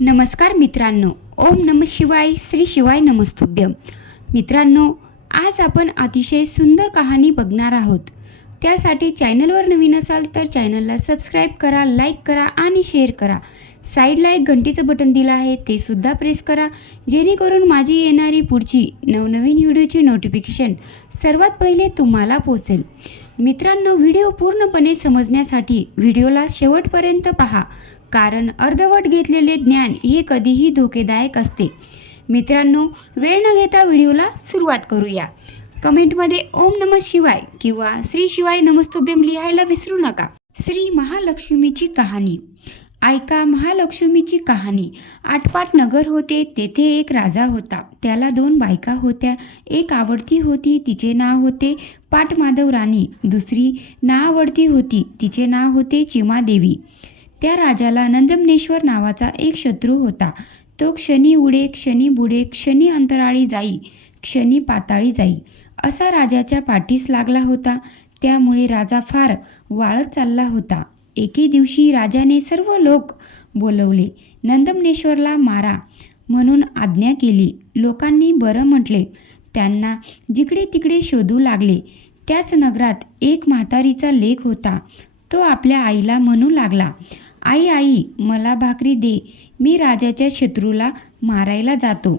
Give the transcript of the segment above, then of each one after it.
नमस्कार मित्रांनो, ओम नम शिवाय, श्री शिवाय नमस्तुभ्यम. मित्रांनो, आज आपण अतिशय सुंदर कहाणी बघणार आहोत. त्यासाठी चॅनलवर नवीन असाल तर चॅनलला सबस्क्राईब करा, लाईक करा आणि शेअर करा. साईडला एक घंटीचं बटन दिलं आहे, ते सुद्धा प्रेस करा, जेणेकरून माझी येणारी पुढची नवनवीन व्हिडिओची नोटिफिकेशन सर्वात पहिले तुम्हाला पोहोचेल. मित्रांनो, व्हिडिओ पूर्णपणे समजण्यासाठी व्हिडिओला शेवटपर्यंत पहा, कारण अर्धवट घेतलेले ज्ञान हे कधीही धोकेदायक असते. मित्रांनो, वेळ न घेता व्हिडिओला सुरुवात करूया. कमेंटमध्ये ओम नमः शिवाय किंवा श्री शिवाय नमस्तुभ्यम लिहायला विसरू नका. श्री महालक्ष्मीची कहाणी. ऐका महालक्ष्मीची कहाणी. आटपाट नगर होते. तेथे एक राजा होता. त्याला 2 बायका होत्या. एक आवडती होती, तिचे नाव होते पाटमाधव राणी. दुसरी नाआवडती होती, तिचे नाव होते चिमादेवी. त्या राजाला नंदमनेश्वर नावाचा एक शत्रू होता. तो क्षणी उडे, क्षणी बुडे, क्षणी अंतराळी जाई, क्षणी पाताळी जाई असा राजाच्या पाठीस लागला होता. त्यामुळे राजा फार वाळत चालला होता. एके दिवशी राजाने सर्व लोक बोलवले. नंदमनेश्वरला मारा म्हणून आज्ञा केली. लोकांनी बरं म्हटले. त्यांना जिकडे तिकडे शोधू लागले. त्याच नगरात एक म्हातारीचा लेक होता. तो आपल्या आईला म्हणू लागला, आई आई, मला भाकरी दे, मी राजाच्या शत्रूला मारायला जातो.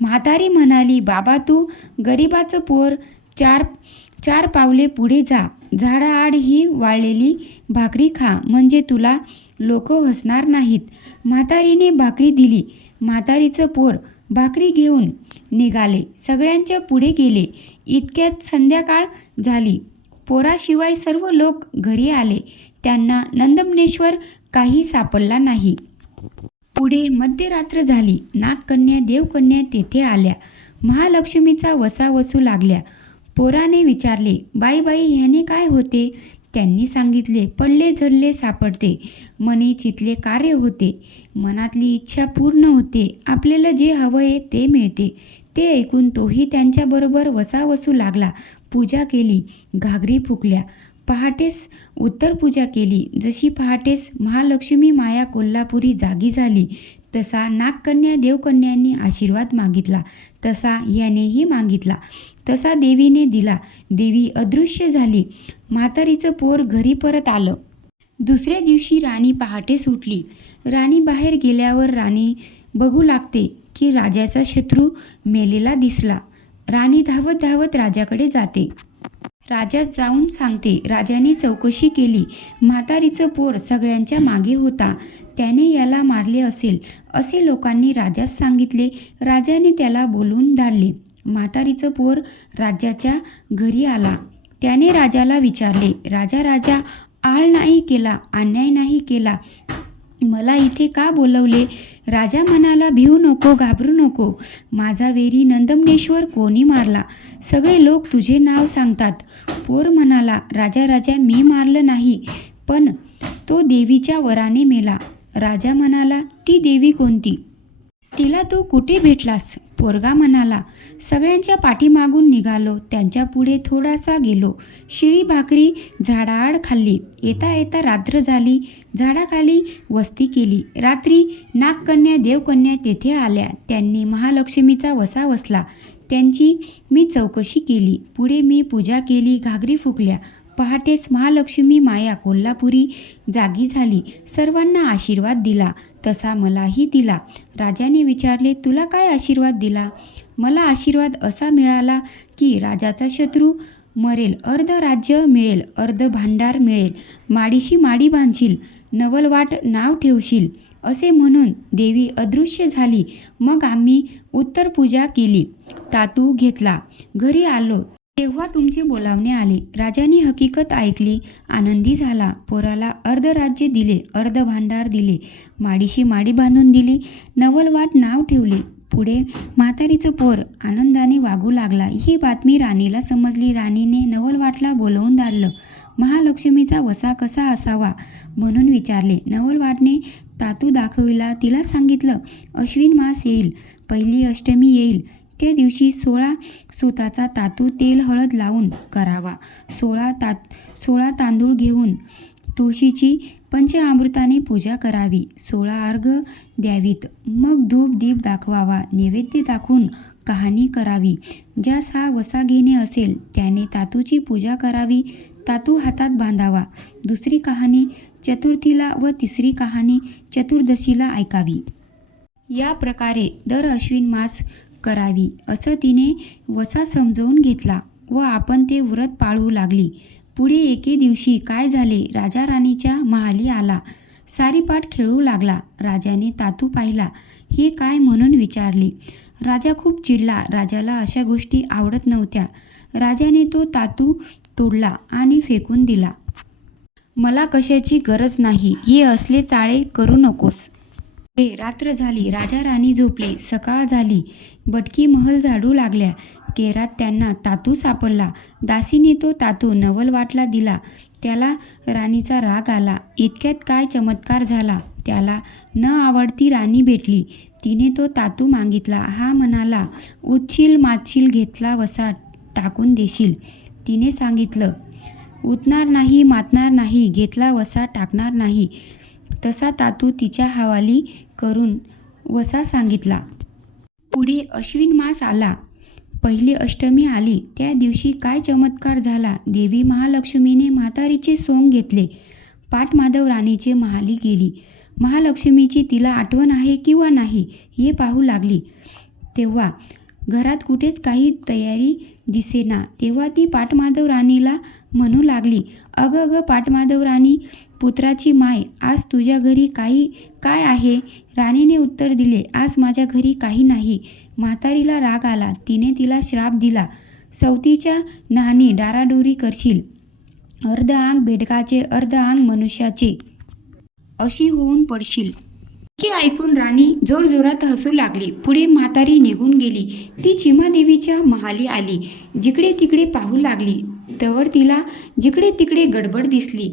म्हातारी म्हणाली, बाबा, तू गरिबाचं पोर, चार पावले पुढे जा, झाडाआड ही वाळलेली भाकरी खा, म्हणजे तुला लोक हसणार नाहीत. म्हातारीने भाकरी दिली. म्हातारीचं पोर भाकरी घेऊन निघाले. सगळ्यांच्या पुढे गेले. इतक्यात संध्याकाळ झाली. पोराशिवाय सर्व लोक घरी आले. त्यांना नंदमनेश्वर काही सापडला नाही. पुढे मध्यरात्र झाली. नागकन्या, देवकन्या तेथे आल्या. महालक्ष्मीचा वसा वसू लागल्या. पोराने विचारले, बाई बाई, ह्याने काय होते? त्यांनी सांगितले, पडले झडले सापडते, मनी चितले कार्य होते, मनातली इच्छा पूर्ण होते, आपल्याला जे हवंय ते मिळते. ते ऐकून तोही त्यांच्याबरोबर वसा वसू लागला. पूजा केली, घागरी फुकल्या. पहाटेस उत्तर पूजा केली. जशी पहाटेस महालक्ष्मी माया कोल्हापुरी जागी झाली, तसा नागकन्या देवकन्यांनी आशीर्वाद मागितला. तसा ह्यानेही मागितला. तसा देवीने दिला. देवी अदृश्य झाली. म्हातारीचं पोर घरी परत आलं. दुसऱ्या दिवशी राणी पहाटेस उठली. राणी बाहेर गेल्यावर राणी बघू लागते की राजाचा शत्रू मेलेला दिसला. राणी धावत धावत राजाकडे जाते. राजा जाऊन सांगते. राजाने चौकशी केली. म्हातारीचं पोर सगळ्यांच्या मागे होता. त्याने याला मारले असेल असे लोकांनी राजास सांगितले. राजाने त्याला बोलवून धाडले. म्हातारीचं पोर राजाच्या घरी आला. त्याने राजाला विचारले, राजा, आळ नाही केला, अन्याय नाही केला, मला इथे का बोलवले? राजा म्हणाला, भिवू नको, घाबरू नको, माझा वेरी नंदमनेश्वर कोणी मारला? सगळे लोक तुझे नाव सांगतात. पोर म्हणाला, राजा, मी मारलं नाही, पण तो देवीच्या वराने मेला. राजा म्हणाला, ती देवी कोणती? तिला तू कुठे भेटलास? पोरगा म्हणाला, सगळ्यांच्या पाठीमागून निघालो, त्यांच्या पुढे थोडासा गेलो, शिळी भाकरी झाडाआड खाल्ली. येता येता रात्र झाली. झाडाखाली वस्ती केली. रात्री नागकन्या देवकन्या तेथे आल्या. त्यांनी महालक्ष्मीचा वसा वसला. त्यांची मी चौकशी केली. पुढे मी पूजा केली, घागरी फुकल्या. पहाटेस महालक्ष्मी माया कोल्हापुरी जागी झाली. सर्वांना आशीर्वाद दिला. तसा मलाही दिला. राजाने विचारले, तुला काय आशीर्वाद दिला? मला आशीर्वाद असा मिळाला की राजाचा शत्रू मरेल, अर्ध राज्य मिळेल, अर्ध भांडार मिळेल, माडीशी माडी बांधशील, नवलवाट नाव ठेवशील, असे म्हणून देवी अदृश्य झाली. मग आम्ही उत्तर पूजा केली, तातू घेतला, घरी आलो, तेव्हा तुमचे बोलावणे आले. राजाने हकीकत ऐकली, आनंदी झाला. पोराला अर्ध राज्य दिले, अर्ध भांडार दिले, माडीशी माडी बांधून दिली, नवलवाट नाव ठेवले. पुढे म्हातारीचं पोर आनंदाने वागू लागला. ही बातमी राणीला समजली. राणीने नवलवाटला बोलवून धाडलं. महालक्ष्मीचा वसा कसा असावा म्हणून विचारले. नवलवाटने तातू दाखविला. तिला सांगितलं, अश्विन मास येईल, पहिली अष्टमी येईल, त्या दिवशी 16 सुताचा तातू तेल हळद लावून करावा. 16 तांदूळ घेऊन तुळशीची पंचामृताने पूजा करावी, 16 अर्घ द्यावीत, मग धूप दीप दाखवावा, नैवेद्य दाखवून कहाणी करावी. ज्यास हा वसा घेणे असेल त्याने तातूची पूजा करावी, तातू हातात बांधावा. दुसरी कहाणी चतुर्थीला व तिसरी कहाणी चतुर्दशीला ऐकावी. या प्रकारे दर अश्विन मास करावी असं तिने वसा समजावून घेतला व आपण ते व्रत पाळू लागली. पुढे एके दिवशी काय झाले, राजा राणीच्या महाली आला. सारीपाट खेळू लागला. राजाने तातू पाहिला. हे काय म्हणून विचारले. राजा खूप चिडला. राजाला अशा गोष्टी आवडत नव्हत्या. राजाने तो तातू तोडला आणि फेकून दिला. मला कशाची गरज नाही, हे असले चाळे करू नकोस. रात्र झाली. राजा राणी झोपले. सकाळ झाली. बटकी महल झाडू लागल्या. केरात त्यांना तातू सापडला. दासीने तो तातू नवलवाटला दिला. त्याला राणीचा राग आला. इतक्यात काय चमत्कार झाला. त्याला न आवडती राणी भेटली. तिने तो तातू मागितला. हा म्हणाला, उठशील मातशील घेतला वसा टाकून देशील. तिने सांगितलं, उठणार नाही मातणार नाही, घेतला वसा टाकणार नाही. तसा तातू तिच्या हवाली करून वसा सांगितला. पुढे अश्विन मास आला. पहिली अष्टमी आली. त्या दिवशी काय चमत्कार झाला. देवी महालक्ष्मीने म्हातारीचे सोंग घेतले. पाटमाधव राणीचे महाली गेली. महालक्ष्मीची तिला आठवण आहे किंवा नाही हे पाहू लागली. तेव्हा घरात कुठेच काही तयारी दिसेना. तेव्हा ती पाटमाधव राणीला म्हणू लागली, अगं अगं पाटमाधव राणी, पुत्राची माय, आज तुझ्या घरी काय आहे. राणीने उत्तर दिले, आज माझ्या घरी काही नाही. म्हातारीला राग आला. तिने तिला श्राप दिला. सवतीच्या नहानी डाराडोरी करशील. अर्ध अंग बेडकाचे अर्ध अंग मनुष्याचे अशी होऊन पडशील. हे ऐकून राणी जोरजोरात हसू लागली. पुढे म्हातारी निघून गेली. ती चिमादेवीच्या महाली आली. जिकडे तिकडे पाहू लागली. तवर तिला जिकडे तिकडे गडबड दिसली.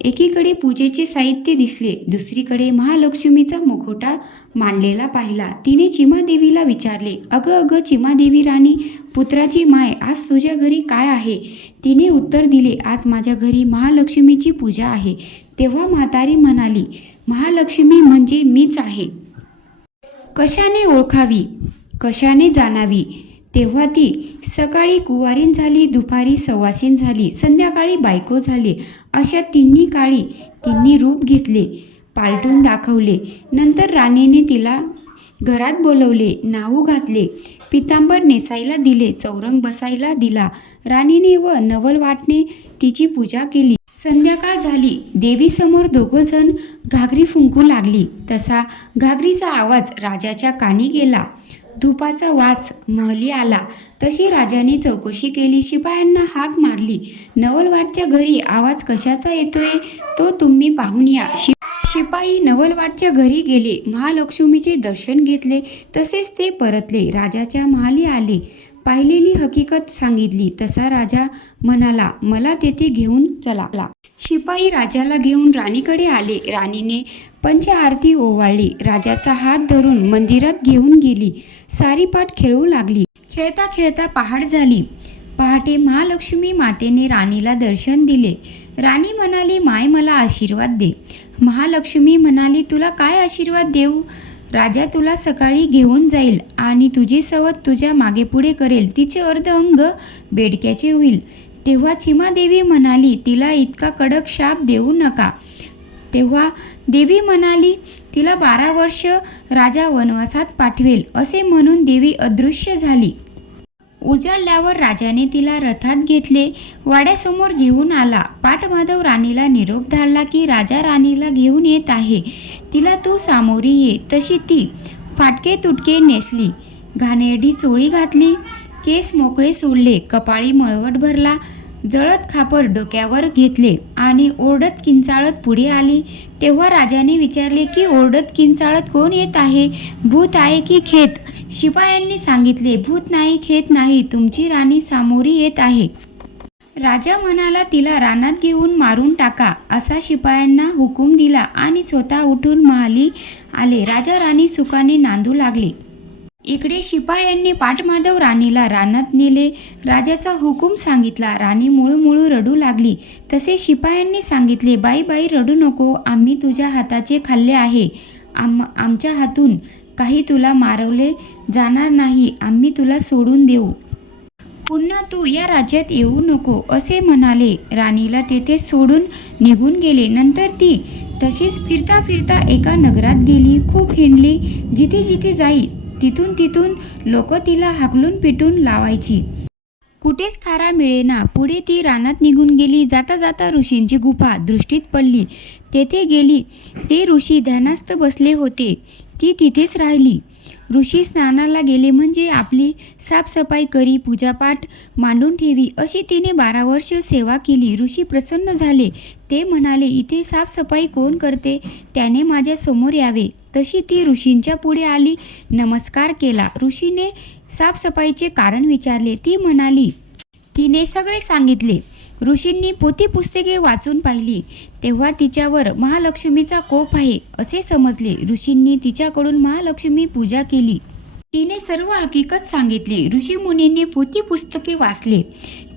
एकीकडे पूजेचे साहित्य दिसले, दुसरीकडे महालक्ष्मीचा मुखवटा मांडलेला पाहिला. तिने चिमादेवीला विचारले, अगं अगं चिमादेवी राणी, पुत्राची माय, आज तुझ्या घरी काय आहे. तिने उत्तर दिले, आज माझ्या घरी महालक्ष्मीची पूजा आहे. तेव्हा म्हातारी म्हणाली, महालक्ष्मी म्हणजे मीच आहे. कशाने ओळखावी, कशाने जाणावी. तेव्हा ती सकाळी कुवारीन झाली, दुपारी सवासीन झाली, संध्याकाळी बायको झाली. अशा तिन्ही काळी तिन्ही रूप घेतले, पालटून दाखवले. नंतर राणीने तिला घरात बोलवले, नाऊ घातले, पितांबर नेसायला दिले, चौरंग बसायला दिला. राणीने व नवलवाटने तिची पूजा केली. संध्याकाळ झाली. देवीसमोर दोघंजण घागरी फुंकू लागली. तसा घागरीचा आवाज राजाच्या कानी गेला. धुपाचा वास महली आला. तशी राजाने चौकशी केली. शिपायांना हाक मारली. नवलवाटच्या घरी आवाज कशाचा येतोय तो तुम्ही पाहून या. शिपाई नवलवाटच्या घरी गेले. महालक्ष्मीचे दर्शन घेतले. तसेच ते परतले. राजाच्या महाली आले. पाहिलेली हकीकत सांगितली. तसा राजा म्हणाला, मला तेथे घेऊन चला. शिपाई राजाला घेऊन राणीकडे आले. राणीने पंचआरती ओवाळली. राजाचा हात धरून मंदिरात घेऊन गेली. सारीपाट खेळू लागली. खेळता खेळता पहाट झाली. पहाटे महालक्ष्मी मातेने राणीला दर्शन दिले. राणी म्हणाली, माय मला आशीर्वाद दे. महालक्ष्मी म्हणाली, तुला काय आशीर्वाद देऊ. राजा तुला सकाळी घेऊन जाईल आणि तुझी सवत तुझ्या मागेपुढे करेल. तिचे अर्ध अंग बेडक्याचे होईल. तेव्हा चिमादेवी म्हणाली, तिला इतका कडक शाप देऊ नका. तेव्हा देवी म्हणाली, तिला 12 वर्ष राजा वनवासात पाठवेल. असे म्हणून देवी अदृश्य झाली. उजाडल्यावर राजाने तिला रथात घेतले. वाड्यासमोर घेऊन आला. पाटमाधव राणीला निरोप धाडला की राजा राणीला घेऊन येत आहे. तिला तू सामोरी ये. तशी ती फाटके तुटके नेसली, घाणेरडी चोळी घातली, केस मोकळे सोडले, कपाळी मळवट भरला, जळत खापर डोक्यावर घेतले आणि ओरडत किंचाळत पुढे आली. तेव्हा राजाने विचारले की ओरडत किंचाळत कोण येत आहे. भूत आहे की खेत. शिपायांनी सांगितले, भूत नाही, खेत नाही, तुमची राणी सामोरी येत आहे. राजा म्हणाला, तिला रानात घेऊन मारून टाका. असा शिपायांना हुकूम दिला आणि स्वतः उठून महाली आले. राजा राणी सुखाने नांदू लागले. इकडे शिपायांनी पाटमाधव राणीला रानात नेले. राजाचा हुकूम सांगितला. राणी मुळूमुळू रडू लागली. तसे शिपायांनी सांगितले, बाई बाई रडू नको, आम्ही तुझ्या हाताचे खाल्ले आहे. आमच्या हातून काही तुला मारवले जाणार नाही. आम्ही तुला सोडून देऊ. पुन्हा तू या राज्यात येऊ नको असे म्हणाले. राणीला तेथे सोडून निघून गेले. नंतर ती तशीच फिरता फिरता एका नगरात गेली. खूप हिंडली. जिथे जिथे जाई तिथून लोक तिला हाकलून पिटून लावायची. कुठेच थारा मिळेना. पुढे ती रानात निघून गेली. जाता जाता ऋषींची गुफा दृष्टीत पडली. तेथे गेली. ते ऋषी ध्यानास्थ बसले होते. ती तिथेच राहिली. ऋषी स्नानाला गेले म्हणजे आपली साफसफाई करी, पूजापाठ मांडून ठेवी. अशी तिने 12 वर्ष सेवा केली. ऋषी प्रसन्न झाले. ते म्हणाले, इथे साफसफाई कोण करते? त्याने माझ्या समोर यावे. तशी ती ऋषींच्या पुढे आली. नमस्कार केला. ऋषीने साफसफाईचे कारण विचारले. ती म्हणाली. तिने सगळे सांगितले. ऋषींनी पोथी पुस्तके वाचून पाहिली तेव्हा तिच्यावर महालक्ष्मीचा कोप आहे असे समजले. ऋषींनी तिच्याकडून महालक्ष्मी पूजा केली. तिने सर्व हकीकत सांगितली. ऋषी मुनींनी पोथी पुस्तके वाचले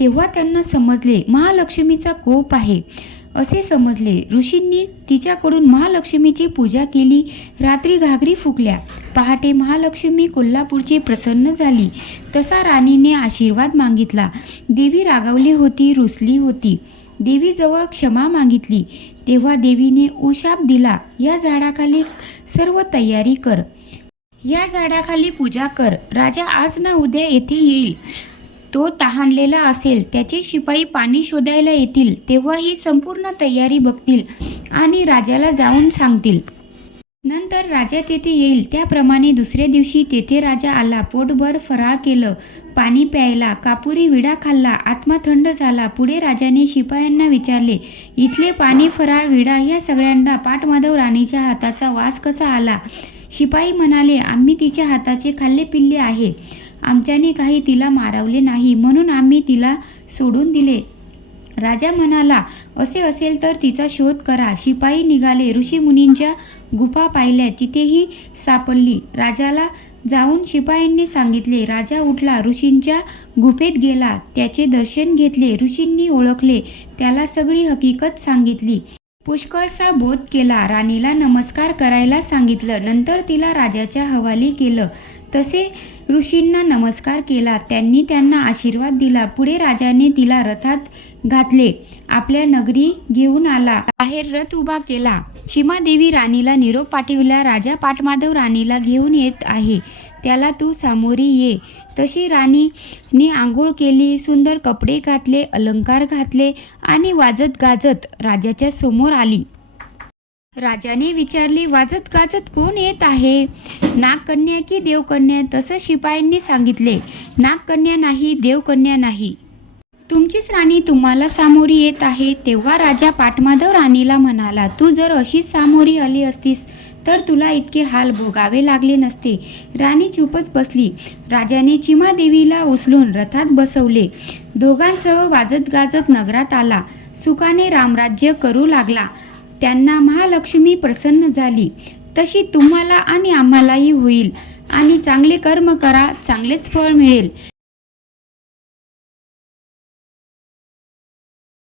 तेव्हा त्यांना समजले महालक्ष्मीचा कोप आहे असे समजले. ऋषींनी तिच्याकडून महालक्ष्मीची पूजा केली. रात्री घागरी फुकल्या. पहाटे महालक्ष्मी कोल्हापूरची प्रसन्न झाली. तसा राणीने आशीर्वाद मागितला. देवी रागावली होती, रुसली होती. देवीजवळ क्षमा मागितली. तेव्हा देवीने उशाप दिला. या झाडाखाली सर्व तयारी कर. या झाडाखाली पूजा कर. राजा आज ना उद्या येथे येईल. तो तहानलेला असेल. त्याचे शिपाई पाणी शोधायला येतील. तेव्हा ही संपूर्ण तयारी बघतील आणि राजाला जाऊन सांगतील. नंतर राजा तेथे येईल. त्याप्रमाणे दुसऱ्या दिवशी तेथे राजा आला. पोटभर फराळ केलं. पाणी प्यायला. कापुरी विडा खाल्ला. आत्मा थंड झाला. पुढे राजाने शिपायांना विचारले, इथले पाणी, फराळ, विडा या सगळ्यांना पाटमाधव राणीच्या हाताचा वास कसा आला? शिपाई म्हणाले, आम्ही तिच्या हाताचे खाल्ले पिल्ले आहे. आमच्याने काही तिला मारवले नाही म्हणून आम्ही तिला सोडून दिले. राजा म्हणाला, असे असेल तर तिचा शोध करा. शिपाई निघाले. ऋषीमुनींच्या गुफा पाहिल्या. तिथेही सापडली. राजाला जाऊन शिपायांनी सांगितले. राजा उठला. ऋषींच्या गुफेत गेला. त्याचे दर्शन घेतले. ऋषींनी ओळखले. त्याला सगळी हकीकत सांगितली. पुष्कळसा बोध केला. राणीला नमस्कार करायला सांगितलं. नंतर तिला राजाच्या हवाली केलं. तसे ऋषींना नमस्कार केला. त्यांनी त्यांना आशीर्वाद दिला. पुढे राजाने तिला रथात घातले. आपल्या नगरी घेऊन आला. बाहेर रथ उभा केला. सीमादेवी राणीला निरोप पाठविला. राजा पाटमाधव राणीला घेऊन येत आहे. त्याला तू सामोरी ये. तशी राणीने आंघोळ केली. सुंदर कपडे घातले, अलंकार घातले आणि वाजत गाजत राजाच्या समोर आली. राजाने विचारले, वाजत गाजत कोण येत आहे? नागकन्या की देवकन्या? तसं शिपायांनी सांगितले. नागकन्या नाही, देवकन्या नाही. तुमचीच राणी तुम्हाला सामोरी येत आहे. तेव्हा राजा पाटमाधव राणीला म्हणाला, तू जर अशीच सामोरी आली असतीस तर तुला इतके हाल भोगावे लागले नसते. राणी चुपच बसली. राजाने चिमादेवीला उचलून रथात बसवले. दोघांसह वाजत गाजत नगरात आला. सुखाने रामराज्य करू लागला. त्यांना महालक्ष्मी प्रसन्न झाली. तशी तुम्हाला आणि आम्हालाही होईल. आणि चांगले कर्म करा, चांगलेच फळ मिळेल.